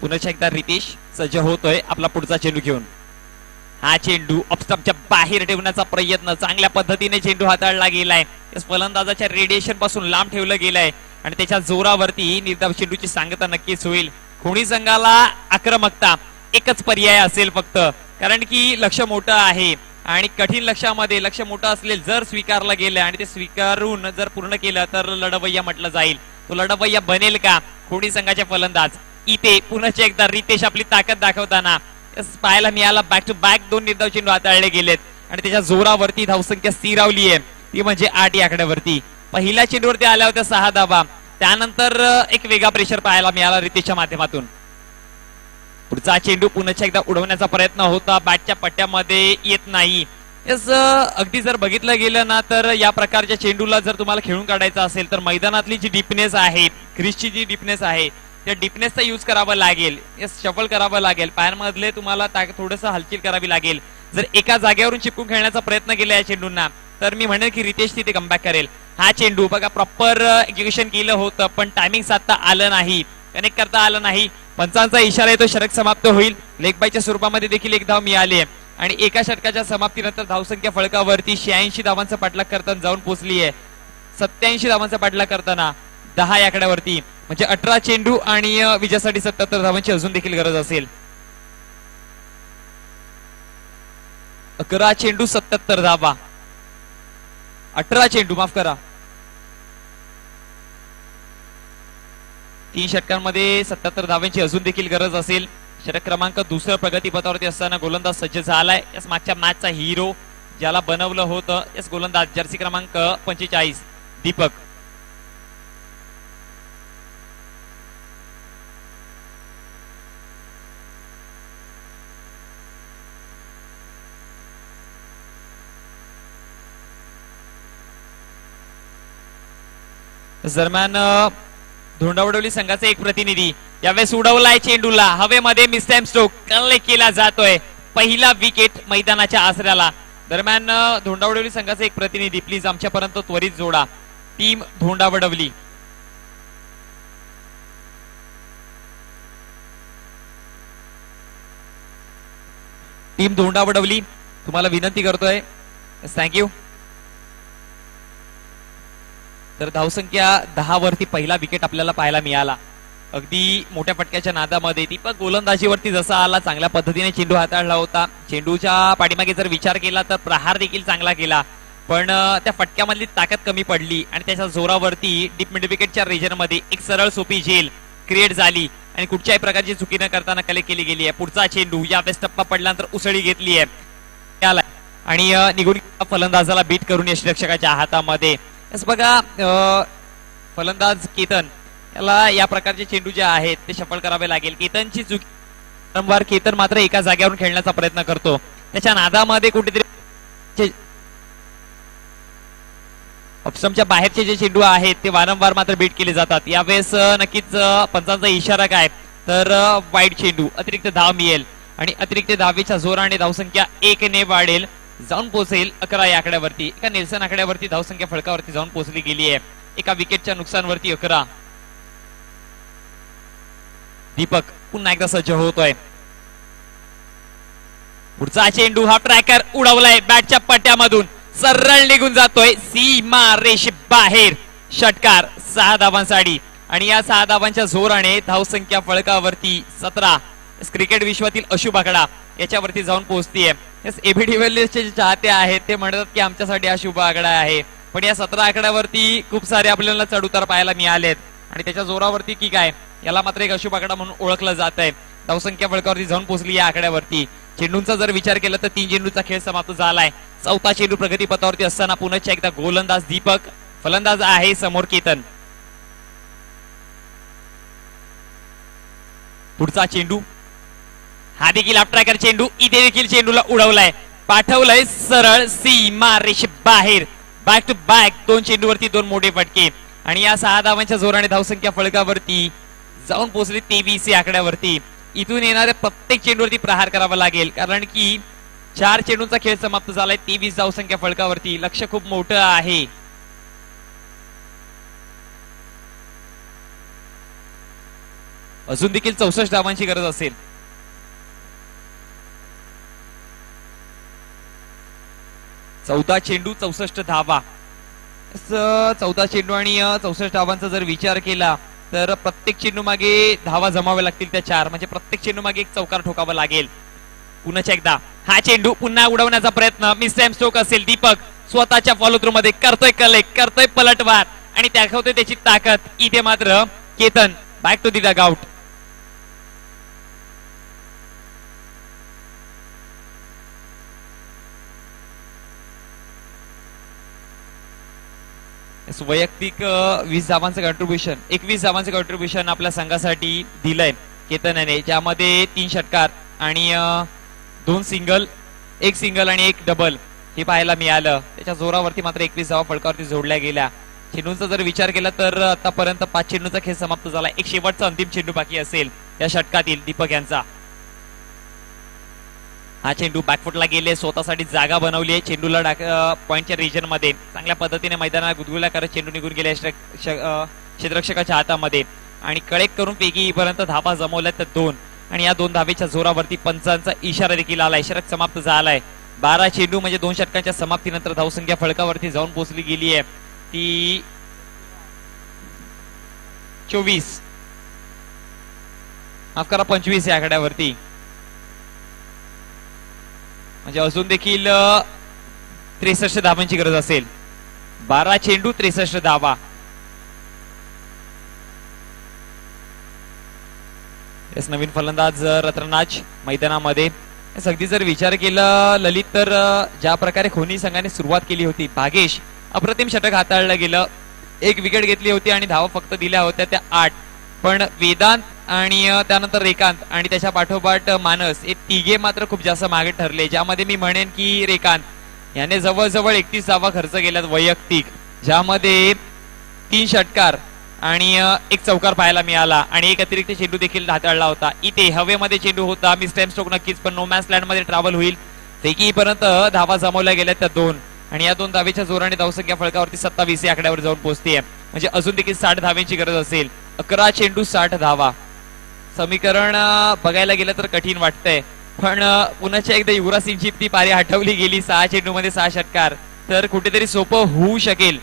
पुन्हा एकदा रितेश सज्ज होतोय आपला पुढचा चेंडू घेऊन. हा चेंडू ऑफस्टंपच्या बाहेर ठेवण्याचा प्रयत्न. चांगल्या पद्धतीने चेंडू हाताळला गेलाय. फलंदाजाच्या रेडिएशन पासून लांब ठेवलं गेलाय आणि त्याच्या जोरावरती निर्धाव चेंडूची सांगता नक्कीच होईल. खोणी संघाला आक्रमकता एकच पर्याय असेल फक्त, कारण की लक्ष मोठं आहे. आणि कठीण लक्ष्यामध्ये लक्ष मोठं असलेल जर स्वीकारलं गेलं आणि ते स्वीकारून जर पूर्ण केलं तर लढवय्या म्हटलं जाईल. तो लढवय्या बनेल का कोणी संघाचे फलंदाज. इथे पुन्हा एकदा रितेश आपली ताकद दाखवताना पाहायला मिळाला. बॅक टू बॅक 2 निर्धाव चेंडू हाताळले गेलेत आणि त्याच्या जोरावरती धावसंख्या स्थिरावली आहे ती म्हणजे 8 या आकड्यावरती. पहिल्या चेंडूवरती आल्या होत्या 6 धावा. त्यानंतर एक वेगळा प्रेशर पाहायला मिळाला रितेशच्या माध्यमातून. पुढचा चेंडू पुन्हा एकदा उडवण्याचा प्रयत्न होता बॅटच्या पट्ट्यामध्ये येत नाही. अगदी जर बघितलं गेलं ना तर या प्रकारच्या चेंडूला जर तुम्हाला खेळून काढायचं असेल तर मैदानातली जी डीपनेस आहे क्रिसची जी डीपनेस आहे त्या डीपनेसचा यूज करावा लागेल. शफल करावं लागेल पायांमधले तुम्हाला थोडंसं हलचील करावी लागेल. जर एका जागेवरून चिपकून खेळण्याचा प्रयत्न केला या चेंडूंना तर मी म्हणेन की रितेश तिथे कमबॅक करेल. हा चेंडू बघा प्रॉपर एक्झिक्युशन केलं होतं पण टायमिंग साधता आलं नाही कनेक्ट करता आलं नाही. पंचांचा इशारा येतो षटक समाप्त होईल. लेग बायच्या स्वरूपामध्ये देखील एक धाव मिळाली आहे आणि एका षटकाच्या समाप्तीनंतर धावसंख्या फळकावरती 86 धावांचा पाठलाग करताना जाऊन पोहोचली आहे. 87 धावांचा पाठलाग करताना 10 या आकड्यावरती म्हणजे 18 चेंडू आणि विजयासाठी 77 धावांची अजून देखील गरज असेल. 11 चेंडू 77 धावा 18 चेंडू माफ करा 3 षटकांमध्ये 77 धावांची अजून देखील गरज असेल. षटक क्रमांक 2 प्रगतीपथावरती असताना गोलंदाज सज्ज झालाय. याच मागच्या मॅचचा हिरो ज्याला बनवलं होतं याच गोलंदाज जर्सी क्रमांक 45 दीपक. दरम्यान धोंडावडवली संघाचा एक प्रतिनिधी यावेळेस उडवलाय चेंडूला हवेमध्ये मिसटाइम स्ट्रोक कलेक्ट केला जातोय. पहिला विकेट मैदानाच्या आसऱ्याला. दरम्यान धोंडावडवली संघाचा एक प्रतिनिधी प्लीज आमच्यापर्यंत त्वरित जोडा. टीम धोंडावडवली टीम धोंडावडवली तुम्हाला विनंती करतोय. थँक्यू. तर धावसंख्या 10 वरती पहिला विकेट आपल्याला पाहायला मिळाला. अगदी मोठ्या फटक्याच्या नादामध्ये दीपक गोलंदाजीवरती जसा आला चांगल्या पद्धतीने चेंडू हाताळला होता. चेंडूच्या पाठीमागे जर विचार केला तर प्रहार देखील चांगला केला पण त्या फटक्यामधली ताकद कमी पडली आणि त्याच्या जोरावरती डीप मिड विकेटच्या रिजन मध्ये एक सरळ सोपी झेल क्रिएट झाली आणि कुठच्याही प्रकारची चुकी न करताना कलेक्ट केली गेली आहे. पुढचा चेंडू यावेळेस टप्पा पडल्यानंतर उसळी घेतली आहे आणि निघून फलंदाजाला बीट करून यष्टिरक्षकाच्या हातामध्ये. बघा फलंदाज केतन याला या प्रकारचे चेंडू जे आहेत ते सफल करावे लागेल. केतनची चुकी वारंवार केतन मात्र एका जागेवरून खेळण्याचा प्रयत्न करतो. त्याच्या नादामध्ये कुठेतरी ऑप्शनच्या बाहेरचे जे चेंडू आहेत ते वारंवार मात्र बीट केले जातात. यावेळेस नक्कीच पंचांचा इशारा काय तर वाईड चेंडू अतिरिक्त धाव मिळेल आणि अतिरिक्त धावेच्या जोराने धावसंख्या 1 ने वाढेल जाऊन पोहोचेल 11 या आकड्यावरती. एका निरसन आकड्यावरती धावसंख्या फळकावरती जाऊन पोहोचली गेली आहे. एका विकेटच्या नुकसानवरती 11. दीपक पुन्हा एकदा सज्ज होतोय. पुढचा चेंडू हा ट्रॅकर उडवलाय बॅटच्या पट्ट्यामधून सरळ निघून जातोय सीमा रेषे बाहेर. षटकार 6 धावांसाठी आणि या 6 धावांच्या जोराने धावसंख्या फळकावरती 17. क्रिकेट विश्वातील अशुभ आकडा याच्यावरती जाऊन पोहोचतीये. एबी डिव्हिलियर्सचे जे चाहते आहेत ते म्हणतात की आमच्यासाठी हा शुभ आकडा आहे पण या 17 आकड्यावरती खूप सारे आपल्याला चढउतार पाहायला मिळालेत आणि त्याच्या जोरावरती की काय याला मात्र एक अशुभ आकडा म्हणून ओळखलं जात आहे. धावसंख्या फळकावरती जाऊन पोहोचली या आकड्यावरती. चेंडूंचा जर विचार केला तर 3 चेंडूचा खेळ समाप्त झालाय. 4था चेंडू प्रगतीपथावरती असताना पुन्हा एकदा गोलंदाज दीपक फलंदाज आहे समोर केतन. पुढचा चेंडू हा देखील ट्रॅकर चेंडू इथे देखील चेंडूला उडवलाय पाठवलंय सरळ सीमा रेषे बाहेर. बॅक टू बॅक 2 चेंडूवरती 2 मोठे फटके आणि या 6 धावांच्या जोराने धावसंख्या फळकावरती जाऊन पोहोचली 23 या आकड्यावरती. इथून येणाऱ्या प्रत्येक चेंडूवरती प्रहार करावा लागेल कारण की 4 चेंडूंचा खेळ समाप्त झालाय. 23 धावसंख्या फळकावरती लक्ष खूप मोठं आहे. अजून देखील 64 धावांची गरज असेल. चौथा चेंडू 64 धावा. 14 चेंडू आणि 64 धावांचा जर विचार केला तर प्रत्येक चेंडू मागे धावा जमाव्या लागतील त्या 4 म्हणजे प्रत्येक चेंडू मागे एक चौकार ठोकावा लागेल. पुन्हा एकदा हा चेंडू पुन्हा उडवण्याचा प्रयत्न मिस स्ट्रोक असेल. दीपक स्वतःच्या फॉलो थ्रू मध्ये करतोय कलेक्ट, करतोय पलटवार आणि दाखवतोय त्याची ताकद. इथे मात्र Ketan back to the dugout. वैयक्तिक 20 धावांचं कॉन्ट्रीब्युशन, 21 धावांचं कॉन्ट्रीब्युशन आपल्या संघासाठी दिलंय केतनने, ज्यामध्ये 3 षटकार आणि 2 सिंगल, 1 सिंगल आणि 1 डबल हे पाहायला मिळालं. त्याच्या जोरावरती मात्र 21 धावा फलकावरती जोडल्या गेल्या. चेंडूंचा जर विचार केला तर आतापर्यंत 5 चेंडूचा खेळ समाप्त झाला. एक शेवटचा अंतिम चेंडू बाकी असेल या षटकातील दीपक यांचा. हा चेंडू बॅकफुटला गेले, स्वतःसाठी जागा बनवली आहे. चेंडूला पॉइंटच्या रिजन मध्ये चांगल्या पद्धतीने मैदानात गुदगुल्या करत चेंडू निघून गेले क्षेत्ररक्षकाच्या हातामध्ये आणि कळेक करून पैकी पर्यंत धावा जमवल्या तर 2 आणि या 2 धावेच्या जोरावरती पंचांचा इशारा देखील आलाय. षटक समाप्त झालाय. 12 चेंडू म्हणजे 2 षटकांच्या समाप्तीनंतर धावसंख्या फलकावरती जाऊन पोहोचली गेली आहे ती 24, माफ करा 25 या आकड्यावरती. म्हणजे अजून देखील 63 धावांची गरज असेल. 12 चेंडू 63 धावा. नवीन फलंदाज रत्नाज मैदानामध्ये. अगदी जर विचार केला ललित तर ज्या प्रकारे खोनी संघाने सुरुवात केली होती, भागेश अप्रतिम षटक हाताळलं गेलं, 1 विकेट घेतली होती आणि धावा फक्त दिल्या होत्या त्या 8. पण वेदांत आणि त्यानंतर रेकांत आणि त्याच्या पाठोपाठ मानस हे तिघे मात्र खूप जास्त मागे ठरले, ज्यामध्ये मी म्हणेन की रेकांत याने जवळजवळ 31 धावा खर्च केल्यात वैयक्तिक, ज्यामध्ये 3 षटकार आणि 1 चौकार पाहायला मिळाला आणि 1 अतिरिक्त चेंडू देखील हाताळला होता. इथे हवेमध्ये चेंडू होता, मिस टाइम स्ट्रोक नक्कीच, पण नो मॅन्स लँड मध्ये ट्रॅव्हल होईल. पैकीपर्यंत धावा जमवल्या गेल्या त्या 2 आणि या 2 धावेच्या जोराने धावसंख्या फलकावरती 27 या आकड्यावर जाऊन पोहोचते. म्हणजे अजून देखील 60 धावेची गरज असेल. 11 चेंडू 60 धावा. समीकरण बघायला गेलं तर कठीण वाटतंय, पण पुन्हा एकदा युवराज सिंगची ती पारी हटवली गेली. 6 चेंडू मध्ये 6 षटकार, तर कुठेतरी सोपं होऊ शकेल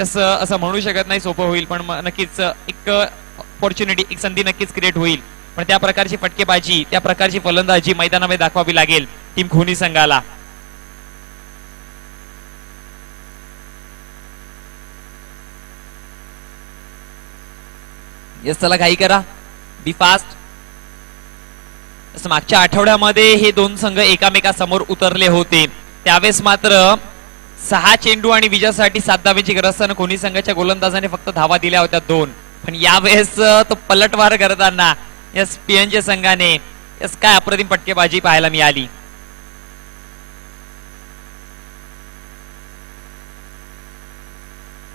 असं म्हणू शकत नाही सोपं होईल, पण नक्कीच एक ऑपॉर्च्युनिटी, एक संधी नक्कीच क्रिएट होईल. पण त्या प्रकारची फटकेबाजी, त्या प्रकारची फलंदाजी मैदानामध्ये दाखवावी लागेल टीम खोनी संघाला. येस, चला घाई करा, बी फास्ट. मागच्या आठवड्यामध्ये हे 2 संघ एकामेकासमोर उतरले होते, त्यावेळेस मात्र 6 चेंडू आणि विजयासाठी 7 धावेची गरज असताना खोनी संघाच्या गोलंदाजाने फक्त धावा दिल्या होत्या 2. पण यावेळेस तो पलटवार करताना एस पीएनचे संघाने एस काय अप्रतिम फटकेबाजी पाहायला मिळाली.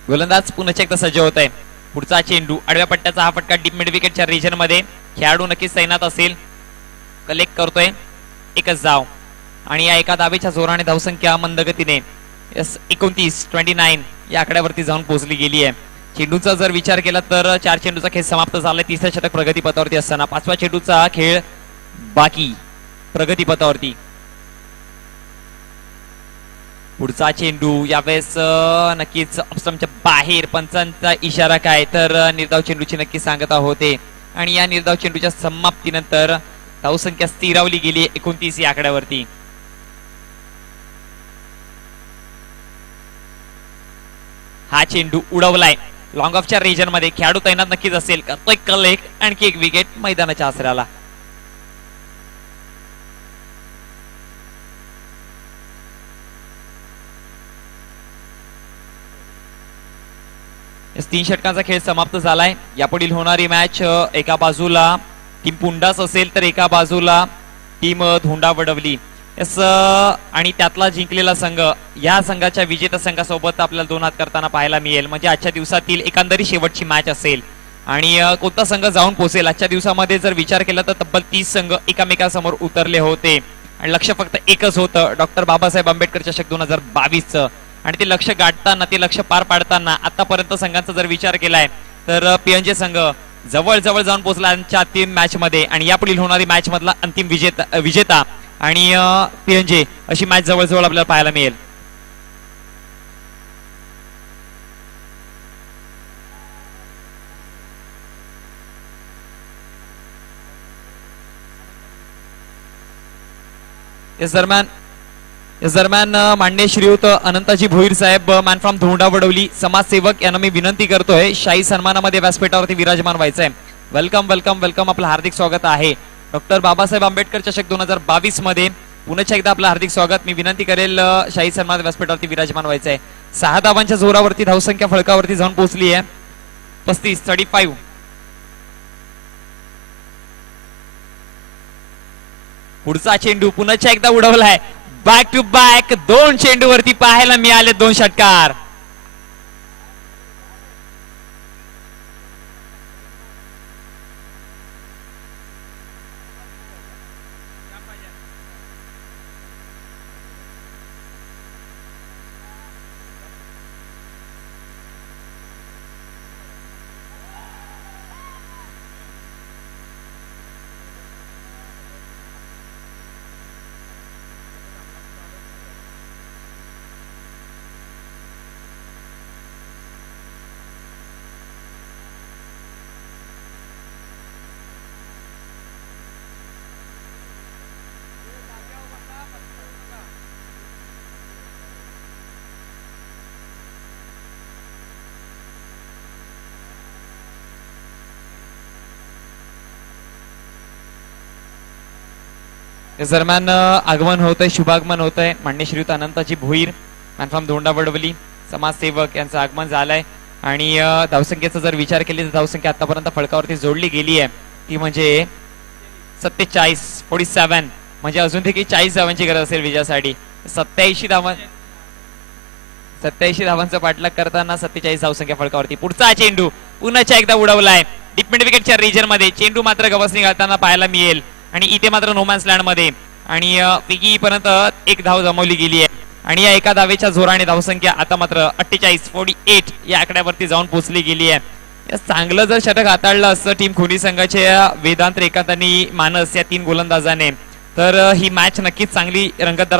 गोलंदाज पुन्हा एकदा सज्ज होत आहे. पुढचा चेंडू आडव्या पट्ट्याचा, हा फटका डीप मिड विकेटच्या रिजन मध्ये. खेळाडू नक्कीच तैनात असेल. कलेक्ट करतोय, 1च धाव आणि या एका धावेच्या जोराने धावसंख्या मंदगतीने 29 या आकड्यावरती जाऊन पोहोचली गेली आहे. चेंडूचा जर विचार केला तर 4 चेंडूचा खेळ समाप्त झालाय. 3रा षटक प्रगतीपथावरती असताना 5व्या चेंडूचा खेळ बाकी प्रगतीपथावरती. पुढचा चेंडू यावेळेस नक्कीच ऑप्शनच्या बाहेर. पंचांचा इशारा काय तर निर्धाव चेंडूची नक्की सांगता होते आणि या निर्धाव चेंडूच्या समाप्तीनंतर धावसंख्या स्थिरावली गेली 29 या आकड्यावरती. हा चेंडू उडवलाय लॉंग ऑफच्या रिजन मध्ये. खेळाडू तैनात नक्कीच असेल. करतोय कलेक्ट, आणखी 1 विकेट मैदानाच्या आसऱ्याला. तीन षटकांचा खेळ समाप्त झालाय. यापुढील होणारी मॅच एका बाजूला टीम पुंडास असेल तर एका बाजूला टीम धोंडा वडवली आणि त्यातला जिंकलेला संघ या संघाच्या विजेता संघासोबत आपल्याला 2 हात करताना पाहायला मिळेल. म्हणजे आजच्या दिवसातील एकंदरीत शेवटची मॅच असेल आणि कोणता संघ जाऊन पोहोचेल. आजच्या दिवसामध्ये जर विचार केला तर तब्बल 30 संघ एकामेकांसमोर उतरले होते आणि लक्ष फक्त एकच होतं, डॉक्टर बाबासाहेब आंबेडकर चषक 2022चं. आणि ते लक्ष गाठताना, ते लक्ष पार पाडताना आतापर्यंत संघांचा जर विचार केलाय तर पीएनजे संघ जवळ जवळ जाऊन पोहोचला अंतिम मॅच मध्ये आणि यापुढील होणारी मॅच मधला अंतिम विजेता आणि पीएनजे अशी मॅच जवळ जवळ आपल्याला पाहायला मिळेल. या दरम्यान माननीय श्रीयुत अनंताजी भोईर साहेब मॅन फ्रॉम धोंडा वडवली समाजसेवक यांना मी विनंती करतोय शाही सन्मानामध्ये व्यासपीठावरती विराजमान व्हायचंय. वेलकम वेलकम वेलकम, आपलं हार्दिक स्वागत आहे. डॉक्टर बाबासाहेब आंबेडकर चषक 2022 मध्ये पुन्हा एकदा आपलं हार्दिक स्वागत. मी विनंती करेल शाही सन्मान व्यासपीठावरती विराजमान व्हायचंय. 6 धावांच्या जोरावरती धावसंख्या फळकावरती जाऊन पोहोचली आहे 35. पुढचा चेंडू पुन्हा एकदा उडवलाय. बॅक टू बॅक 2 चेंडूवरती पाहायला मिळाले 2 षटकार. इस दरम्यान आगमन होत आहे, शुभागमन होत आहे. माननीय श्रीयुत अनंताजी भोईर मॅन फ्रॉम धोंडा वडवली समाजसेवक यांचं आगमन झालंय. आणि धावसंख्येचा जर विचार केली तर धावसंख्या आतापर्यंत फळकावरती जोडली गेली आहे ती म्हणजे 47 म्हणजे अजून देखील 40 धावांची गरज असेल विजयासाठी. 87 धावांचा पाठलाग करताना 47 धावसंख्या फळकावरती. पुढचा चेंडू पुन्हा एकदा उडवलाय डीप मिड विकेटच्या रिजन मध्ये. चेंडू मात्र गवसणी घालताना पाहायला मिळेल आणि इथे मात्र नोमॅन्स लँड मध्ये. आणि पिकी पर्यंत 1 धाव जमवली गेली आहे आणि या एका धावेच्या जोराने धावसंख्या आता मात्र 48 या आकड्यावरती जाऊन पोहोचली गेली आहे. चांगलं जर षटक हाताळलं असतं टीम खोनी संघाच्या वेदांत, रेखांत आणि मानस या 3 गोलंदाजाने तर ही मॅच नक्कीच चांगली रंगतदार